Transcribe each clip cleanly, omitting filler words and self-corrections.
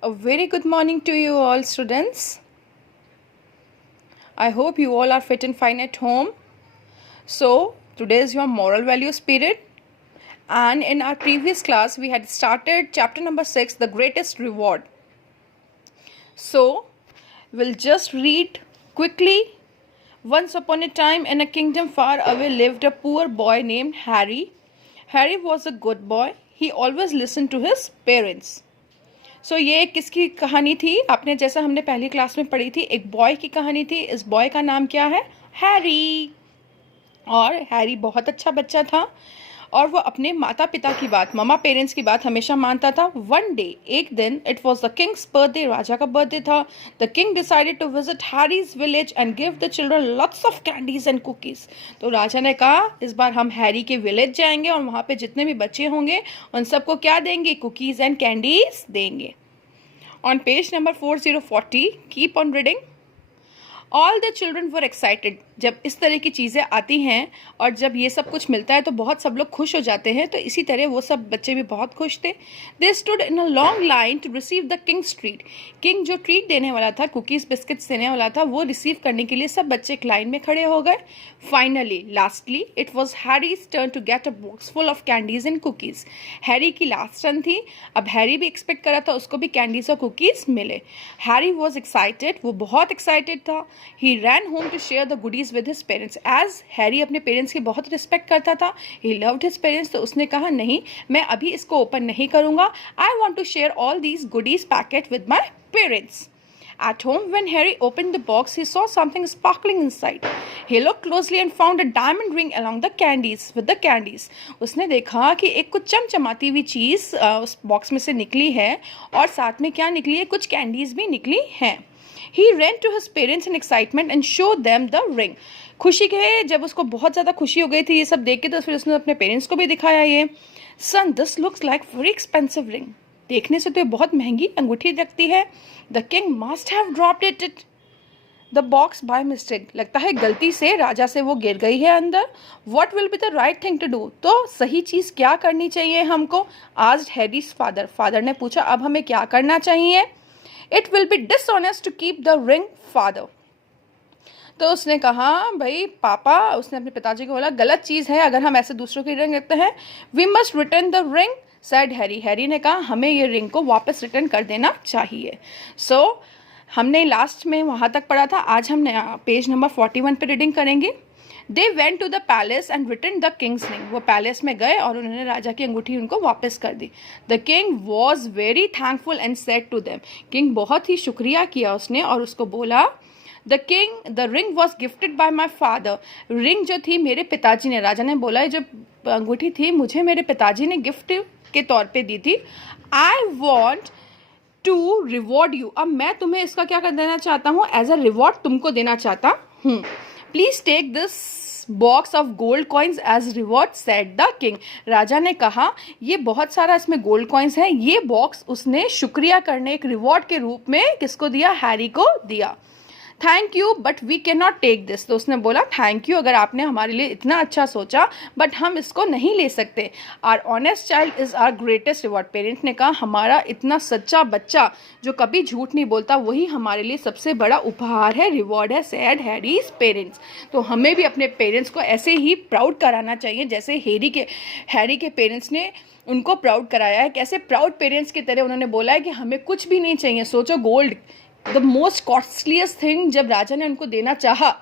A very good morning to you all, students. I hope you all are fit and fine at home. So, today is your moral values period. And in our previous class, we had started chapter number 6, The Greatest Reward. So, we'll just read quickly. Once upon a time, in a kingdom far away, lived a poor boy named Harry. Harry was a good boy. He always listened to his parents. ये किसकी कहानी थी? आपने जैसा हमने पहली class में पढ़ी थी, एक बॉय की कहानी थी. इस बॉय का नाम क्या है? हैरी. और हैरी बहुत अच्छा बच्चा था और वो अपने माता पिता की बात, मामा पेरेंट्स की बात हमेशा मानता था. वन डे, एक दिन, it was the king's birthday, राजा का बर्थडे था. The king decided to visit Harry's village and give the children lots of candies and cookies. तो राजा ने कहा इस बार हम हैरी के विलेज जाएंगे और वहाँ पे जितने भी बच्चे होंगे उन सबको क्या देंगे? कुकीज एंड कैंडीज देंगे. On page number 4040, keep on reading. All the children were excited. जब इस तरह की चीज़ें आती हैं और जब ये सब कुछ मिलता है तो बहुत सब लोग खुश हो जाते हैं. तो इसी तरह वो सब बच्चे भी बहुत खुश थे. They stood in a long line to receive the king's treat. King जो ट्रीट देने वाला था, कुकीज़ बिस्किट्स देने वाला था, वो रिसीव करने के लिए सब बच्चे एक लाइन में खड़े हो गए. Finally, lastly, it was Harry's turn to get a box full of candies and cookies. Harry की लास्ट टर्न थी. अब हैरी भी एक्सपेक्ट कर रहा था उसको भी कैंडीज और कुकीज़ मिले. हैरी वॉज एक्साइटेड, वो बहुत एक्साइटेड था. He ran home to share the goodies with his parents. As Harry अपने पेरेंट्स की बहुत रिस्पेक्ट करता था, he loved his parents, तो उसने कहा नहीं, मैं अभी इसको ओपन नहीं करूँगा. I want to share all these goodies packet with my parents. At home, when Harry opened the box, he saw something sparkling inside. He looked closely and found a diamond ring along the candies. With the candies, उसने देखा कि एक कुछ चमचमाती हुई चीज़ उस box में से निकली है और साथ में क्या निकली है? कुछ कैंडीज भी निकली हैं. He ran to his parents in excitement and showed them the ring. खुशी के जब उसको बहुत ज़्यादा खुशी हो गई थी ये सब देख के, तो फिर उसने अपने पेरेंट्स को भी दिखाया ये. Son, this looks like very expensive ring. देखने से तो ये बहुत महंगी अंगूठी लगती है. The king must have dropped it the box by mistake. लगता है गलती से राजा से वो गिर गई है अंदर. What will be the right thing to do? तो सही चीज़ क्या करनी चाहिए हमको? Asked Harry's father. फादर ने पूछा अब हमें क्या करना चाहिए? It will be dishonest to keep the ring, father. तो उसने कहा भाई पापा, उसने अपने पिताजी को बोला गलत चीज़ है अगर हम ऐसे दूसरों की रिंग रखते हैं. We must return the ring, said Harry. Harry ने कहा हमें ये रिंग को वापस रिटर्न कर देना चाहिए. So हमने लास्ट में वहाँ तक पढ़ा था. आज हम पेज नंबर 41 पे रीडिंग करेंगे. They went to the palace and returned the king's ring. वो पैलेस में गए और उन्होंने राजा की अंगूठी उनको वापस कर दी. The king was very thankful and said to them. King बहुत ही शुक्रिया किया उसने और उसको बोला The ring was gifted by my father. Ring जो थी मेरे पिताजी ने, राजा ने बोला जो अंगूठी थी मुझे मेरे पिताजी ने गिफ्ट के तौर पे दी थी. I want to reward you. अब मैं तुम्हें इसका क्या कर देना चाहता हूँ? एज अ रिवॉर्ड तुमको देना चाहता हूँ. Please take this box of gold coins as reward, said the king. राजा ने कहा ये बहुत सारा इसमें गोल्ड कॉइन्स है, ये बॉक्स उसने शुक्रिया करने एक रिवॉर्ड के रूप में किसको दिया? हैरी को दिया. Thank you but we can not take this. तो उसने बोला थैंक यू अगर आपने हमारे लिए इतना अच्छा सोचा, बट हम इसको नहीं ले सकते. Our honest child is our greatest reward. Parent ने कहा हमारा इतना सच्चा बच्चा जो कभी झूठ नहीं बोलता वही हमारे लिए सबसे बड़ा उपहार है, रिवॉर्ड है, सैड हैरीज पेरेंट्स. तो हमें भी अपने पेरेंट्स को ऐसे ही प्राउड कराना चाहिए जैसे हैरी के पेरेंट्स ने उनको प्राउड कराया है. कैसे प्राउड पेरेंट्स की तरह उन्होंने बोला है कि हमें कुछ भी नहीं चाहिए. सोचो gold, the most costliest thing, जब राजा ने उनको देना चाहा,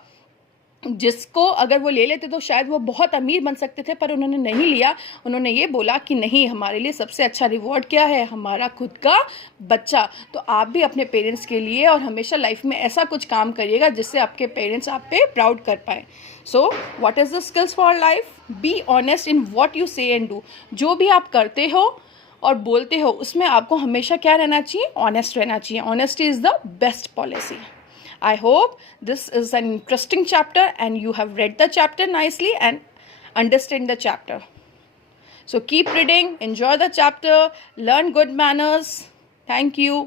जिसको अगर वो ले लेते तो शायद वो बहुत अमीर बन सकते थे, पर उन्होंने नहीं लिया. उन्होंने ये बोला कि नहीं, हमारे लिए सबसे अच्छा रिवॉर्ड क्या है? हमारा खुद का बच्चा. तो आप भी अपने पेरेंट्स के लिए और हमेशा लाइफ में ऐसा कुछ काम करिएगा जिससे आपके पेरेंट्स आप पे प्राउड कर पाए. So what is the skills for life? Be honest in what you से एंड डू. जो भी आप करते हो और बोलते हो उसमें आपको हमेशा क्या रहना चाहिए? ऑनेस्ट रहना चाहिए. Honesty is the best policy. I hope this is an interesting chapter and you have read the chapter nicely and understand the chapter. So keep reading, enjoy the chapter, learn good manners. Thank you.